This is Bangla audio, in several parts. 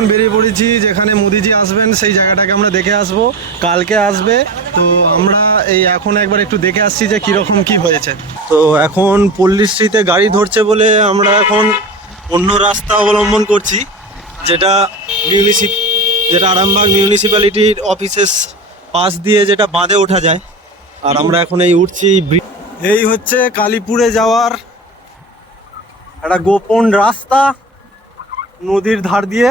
এখন বেরিয়ে পড়েছি, যেখানে মোদিজি আসবেন সেই জায়গাটাকে আমরা দেখে আসবো। কালকে আসবে, তো আমরা এই এখন একবার একটু দেখে আসছি যে কীরকম কি হয়েছে। তো এখন পল্লীশ্রীতে গাড়ি ধরছে বলে আমরা এখন অন্য রাস্তা অবলম্বন করছি, যেটা আরামবাগ মিউনিসিপ্যালিটির অফিসের পাশ দিয়ে যেটা বাঁধে ওঠা যায়। আর আমরা এখন এই উঠছি। এই হচ্ছে কালীপুরে যাওয়ার একটা গোপন রাস্তা নদীর ধার দিয়ে।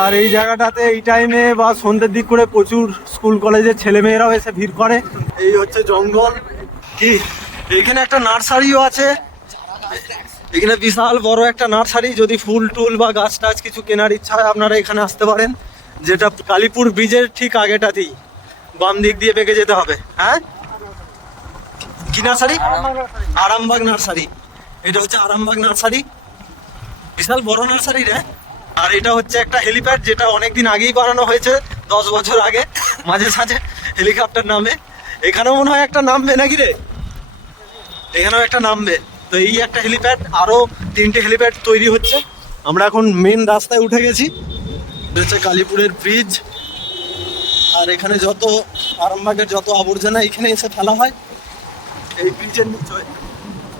আর এই জায়গাটাতে এই টাইমে বা সন্ধ্যের দিক করে প্রচুর স্কুল কলেজের ছেলেমেয়েরাও এসে ভিড় করে। এই হচ্ছে জঙ্গল। কি এইখানে একটা নার্সারিও আছে, এখানে বিশাল বড় একটা নার্সারি। যদি ফুল টুল বা গাছ টাছ কিছু কেনার ইচ্ছা হয় আপনারা এখানে আসতে পারেন, যেটা কালীপুর ব্রিজের ঠিক আগেটাতেই, বাম দিক দিয়ে বেঁকে যেতে হবে। হ্যাঁ, কি নার্সারি? আরামবাগ নার্সারি। এটা হচ্ছে আরামবাগ নার্সারি, বিশাল বড় নার্সারি রে। আর এটা হচ্ছে একটা হেলিপ্যাড, যেটা অনেকদিন আগেই বানানো হয়েছে, 10 বছর আগে। মাঝে সাঝে হেলিকপ্টার নামে, এখানেও মনে হয় একটা নামবে নাকি রে? এখানেও একটা নামবে। তো এই একটা হেলিপ্যাড, আরও 3টে হেলিপ্যাড তৈরি হচ্ছে। আমরা এখন মেন রাস্তায় উঠে গেছি, এটা হচ্ছে কালীপুরের ব্রিজ। আর এখানে যত আরামবাগের যত আবর্জনা এখানে এসে ফেলা হয় এই ব্রিজের নিচে।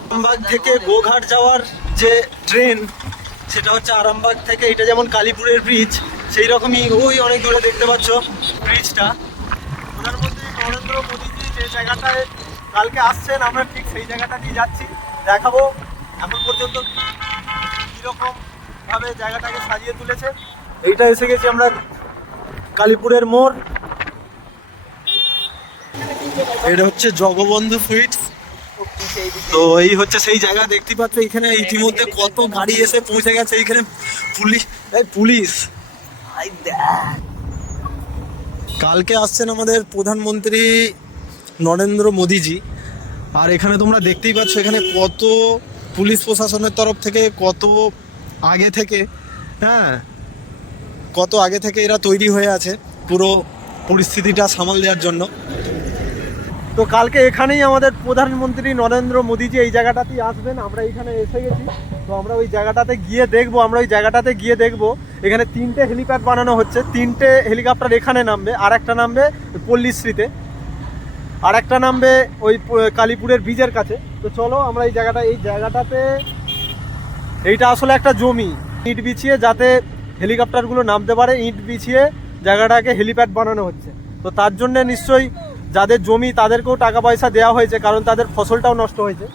আরামবাগ থেকে গোঘাট যাওয়ার যে ট্রেন, সেটা হচ্ছে আরামবাগ থেকে, এটা যেমন কালীপুরের ব্রিজ সেই রকমই ওই অনেক দূরে দেখতে পাচ্ছ ব্রিজটা। প্রধানমন্ত্রী নরেন্দ্র মোদীজি যে জায়গাটায় কালকে আসছেন, আমরা ঠিক সেই জায়গাটাতেই যাচ্ছি। দেখাবো এখন পর্যন্ত কীরকম ভাবে জায়গাটাকে সাজিয়ে তুলেছে। এইটা এসে গেছি আমরা কালীপুরের মোড়। এটা হচ্ছে জগবন্ধু সুইটস। তো এই হচ্ছে সেই জায়গা, দেখতে পাচ্ছ এখানে ইতিমধ্যে কত গাড়ি এসে পৌঁছে গেছে। এইখানে পুলিশ কালকে আসছেন আমাদের প্রধানমন্ত্রী নরেন্দ্র মোদীজি। আর এখানে তোমরা দেখতেই পাচ্ছ এখানে কত পুলিশ প্রশাসনের তরফ থেকে, কত আগে থেকে, হ্যাঁ, কত আগে থেকে এরা তৈরি হয়ে আছে পুরো পরিস্থিতিটা সামাল দেওয়ার জন্য। তো কালকে এখানেই আমাদের প্রধানমন্ত্রী নরেন্দ্র মোদীজি এই জায়গাটাতেই আসবেন। আমরা এইখানে এসে গেছি, তো আমরা ওই জায়গাটাতে গিয়ে দেখবো। এখানে 3টে হেলিপ্যাড বানানো হচ্ছে, 3টে হেলিকপ্টার এখানে নামবে, আর একটা নামবে পল্লীশ্রীতে, আর একটা নামবে ওই কালীপুরের ব্রিজের কাছে। তো চলো আমরা এই জায়গাটাতে, এইটা আসলে একটা জমি, ইট বিছিয়ে যাতে হেলিকপ্টারগুলো নামতে পারে, ইট বিছিয়ে জায়গাটাকে হেলিপ্যাড বানানো হচ্ছে। তো তার জন্য নিশ্চয়ই যাদের জমি তাদেরকেও টাকা পয়সা দেওয়া হয়েছে, কারণ তাদের ফসলটাও নষ্ট হয়েছে।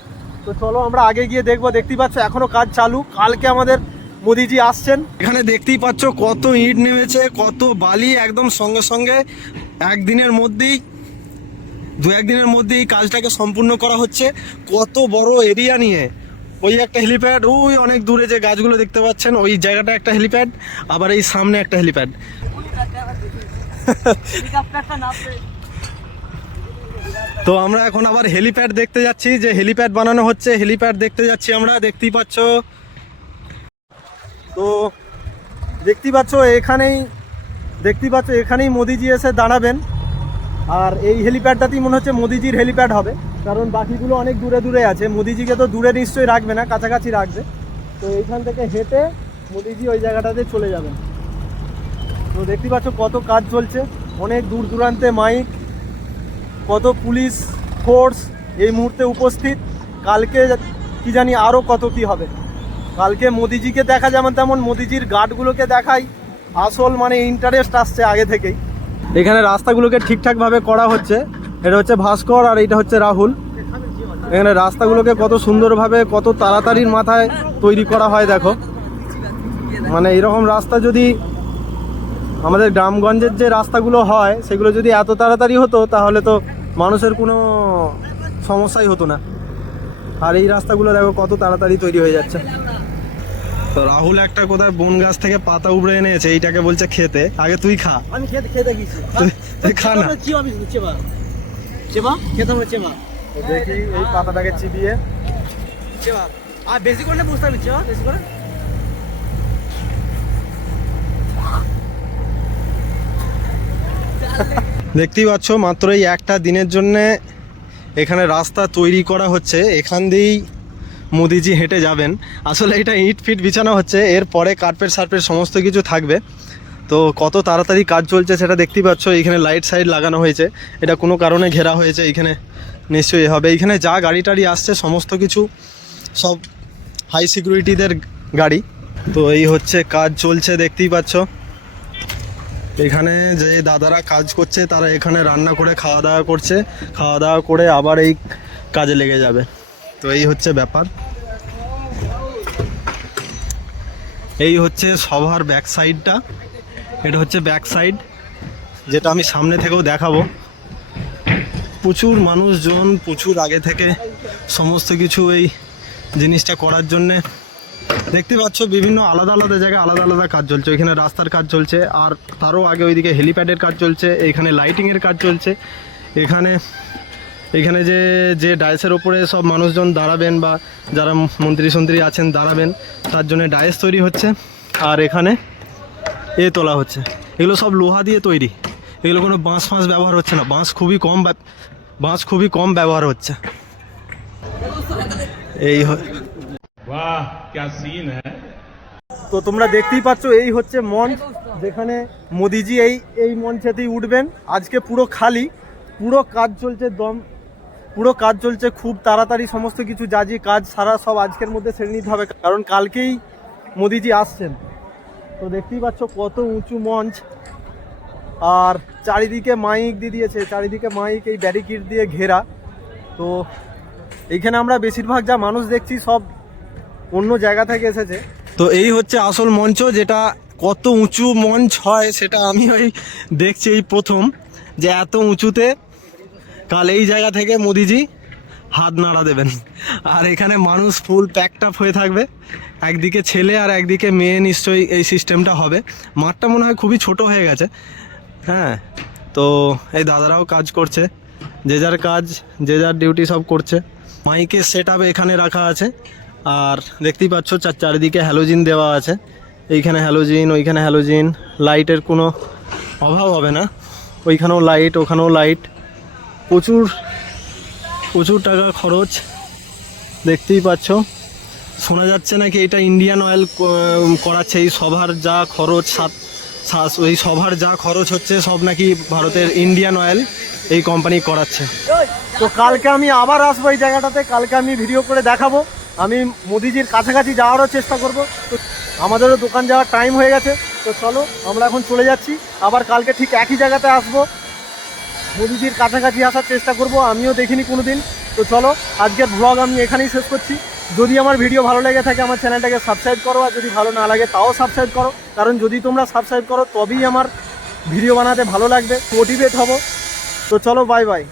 তো চলো আমরা আগে গিয়ে দেখবো। দেখতেই পাচ্ছ এখনো কাজ চালু। কালকে আমাদের মোদিজি আসছেন। এখানে দেখতেই পাচ্ছ কত ইট নেমেছে, কত বালি, একদম সঙ্গে সঙ্গে দু একদিনের মধ্যেই কাজটাকে সম্পূর্ণ করা হচ্ছে। কত বড় এরিয়া নিয়ে। ওই একটা হেলিপ্যাড, ওই অনেক দূরে যে গাছগুলো দেখতে পাচ্ছেন ওই জায়গাটা একটা হেলিপ্যাড, আবার এই সামনে একটা হেলিপ্যাড। তো আমরা এখন আবার হেলিপ্যাড দেখতে যাচ্ছি, যে হেলিপ্যাড বানানো হচ্ছে, হেলিপ্যাড দেখতে যাচ্ছি আমরা। দেখতেই পাচ্ছ, তো দেখতেই পাচ্ছ এখানেই মোদিজি এসে দাঁড়াবেন। আর এই হেলিপ্যাডটাতেই মনে হচ্ছে মোদিজির হেলিপ্যাড হবে, কারণ বাকিগুলো অনেক দূরে দূরে আছে। মোদিজিকে তো দূরে নিশ্চয়ই রাখবে না, কাছাকাছি রাখবে। তো এইখান থেকে হেঁটে মোদিজি ওই জায়গাটাতে চলে যাবেন। তো দেখতেই পাচ্ছ কত কাজ চলছে, অনেক দূর দূরান্তে মাইক, কত পুলিশ ফোর্স এই মুহূর্তে উপস্থিত। কালকে কি জানি আরও কত কি হবে। কালকে মোদিজিকে দেখা যেমন তেমন মোদিজির গার্ডগুলোকে দেখাই, আসল মানে ইন্টারেস্ট আসছে আগে থেকেই। এখানে রাস্তাগুলোকে ঠিকঠাকভাবে করা হচ্ছে। এটা হচ্ছে ভাস্কর আর এটা হচ্ছে রাহুল। এখানে রাস্তাগুলোকে কত সুন্দরভাবে, কত তাড়াতাড়ির মাথায় তৈরি করা হয় দেখো। মানে এরকম রাস্তা যদি আমাদের গ্রামগঞ্জের যে রাস্তাগুলো হয় সেগুলো যদি এত তাড়াতাড়ি হতো তাহলে তো মানুষের কোনো সমস্যাই হতো না। আর এই রাস্তাগুলো দেখো কত তাড়াতাড়ি তৈরি হয়ে যাচ্ছে। তো রাহুল একটা কোথায় বন গাছ থেকে পাতা উপড়ে এনেছে, এইটাকে বলছে খেতে। আগে তুই খা। আমি খেতে গেছি, তুই খা না। দেখি এই পাতাটাকে চিবিয়ে আর বেশি করে বুঝতে পারছি, বেশি করে। দেখতেই পাচ্ছ মাত্র এই একটা দিনের জন্য এখানে রাস্তা তৈরি করা হচ্ছে। এখান দিয়েই মোদিজি হেঁটে যাবেন। আসলে এটা ইট ফিট বিছানো হচ্ছে, এরপরে কার্পেট সার্পেট সমস্ত কিছু থাকবে। তো কত তাড়াতাড়ি কাজ চলছে সেটা দেখতেই পাচ্ছ। এইখানে লাইট সাইড লাগানো হয়েছে, এটা কোনো কারণে ঘেরা হয়েছে, এইখানে নিশ্চয়ই হবে। এইখানে যা গাড়ি টাড়ি আসছে সমস্ত কিছু সব হাই সিকিউরিটিদের গাড়ি। তো এই হচ্ছে কাজ চলছে দেখতেই পাচ্ছ। এখানে যে দাদারা কাজ করছে তারা এখানে রান্না করে খাওয়া দাওয়া করছে, খাওয়া দাওয়া করে আবার এই কাজে লেগে যাবে। তো এই হচ্ছে ব্যাপার। এই হচ্ছে সভার ব্যাক সাইডটা, এটা হচ্ছে ব্যাক সাইড, যেটা আমি সামনে থেকেও দেখাবো। প্রচুর মানুষজন, প্রচুর আগে থেকে সমস্ত কিছু এই জিনিসটা করার জন্যে দেখতে পাচ্ছ। বিভিন্ন আলাদা আলাদা জায়গায় আলাদা আলাদা কাজ চলছে। এখানে রাস্তার কাজ চলছে, আর তারও আগে ওইদিকে হেলিপ্যাডের কাজ চলছে, এখানে লাইটিংয়ের কাজ চলছে। এখানে এখানে যে যে ডায়েসের ওপরে সব মানুষজন দাঁড়াবেন বা যারা মন্ত্রী আছেন দাঁড়াবেন, তার জন্য ডায়েস তৈরি হচ্ছে। আর এখানে তোলা হচ্ছে, এগুলো সব লোহা দিয়ে তৈরি, এগুলো কোনো বাঁশ ফাঁস ব্যবহার হচ্ছে না। বাঁশ খুবই কম ব্যবহার হচ্ছে। এই वाह क्या सीन है। তো তোমরা দেখতেই পাচ্ছ, এই হচ্ছে মঞ্চ, যেখানে মোদিজি এই মঞ্চেতেই উঠবেন। আজকে পুরো খালি, পুরো কাজ চলছে খুব তাড়াতাড়ি। সমস্ত কিছু যা কাজ সারা সব আজকের মধ্যে সেরে নিতে হবে, কারণ কালকেই মোদিজি আসছেন। তো দেখতেই পাচ্ছ কত উঁচু মঞ্চ, আর চারিদিকে মাইক দিয়ে দিয়েছে, চারিদিকে মাইক এই ব্যারিকেড দিয়ে ঘেরা। তো এইখানে আমরা বেশিরভাগ যা মানুষ দেখছি সব অন্য জায়গা থেকে এসেছে। তো এই হচ্ছে আসল মঞ্চ, যেটা কত উঁচু মঞ্চ হয় সেটা আমি দেখছি এই প্রথম, যে এত উঁচুতে কাল এই জায়গা থেকে মোদিজি হাত নাড়া দেবেন। আর এখানে মানুষ ফুল প্যাকড আপ হয়ে থাকবে, একদিকে ছেলে আর একদিকে মেয়ে, নিশ্চয়ই এই সিস্টেমটা হবে। মাঠটা মনে হয় খুবই ছোট হয়ে গেছে। হ্যাঁ, তো এই দাদারাও কাজ করছে, যে যার কাজ যে যার ডিউটি সব করছে। মাইকের সেট আপ এখানে রাখা আছে, আর দেখতেই পাচ্ছ চারিদিকে হ্যালোজিন দেওয়া আছে। এইখানে হ্যালোজিন, ওইখানে হ্যালোজিন, লাইটের কোনো অভাব হবে না। ওইখানেও লাইট, ওখানেও লাইট, প্রচুর টাকা খরচ। দেখতেই পাচ্ছ, শোনা যাচ্ছে নাকি এটা ইন্ডিয়ান অয়েল করাচ্ছে। এই সভার যা খরচ, ওই সভার যা খরচ হচ্ছে সব নাকি ভারতের ইন্ডিয়ান অয়েল এই কোম্পানি করাচ্ছে। তো কালকে আমি আবার আসবো এই জায়গাটাতে, কালকে আমি ভিডিও করে দেখাবো। আমি মোদিজির কাছাকাছি যাওয়ারও চেষ্টা করব। তো আমাদেরও দোকান যাওয়ার টাইম হয়ে গেছে, তো চলো আমরা এখন চলে যাচ্ছি। আবার কালকে ঠিক একই জায়গাতে আসবো, মোদিজির কাছাকাছি আসার চেষ্টা করব। আমিও দেখিনি কোনো দিন। তো চলো, আজকের ব্লগ আমি এখানেই শেষ করছি। যদি আমার ভিডিও ভালো লেগে থাকে আমার চ্যানেলটাকে সাবস্ক্রাইব করো, আর যদি ভালো না লাগে তাও সাবস্ক্রাইব করো, কারণ যদি তোমরা সাবস্ক্রাইব করো তবেই আমার ভিডিও বানাতে ভালো লাগবে, মোটিভেট হব। তো চলো, বাই বাই।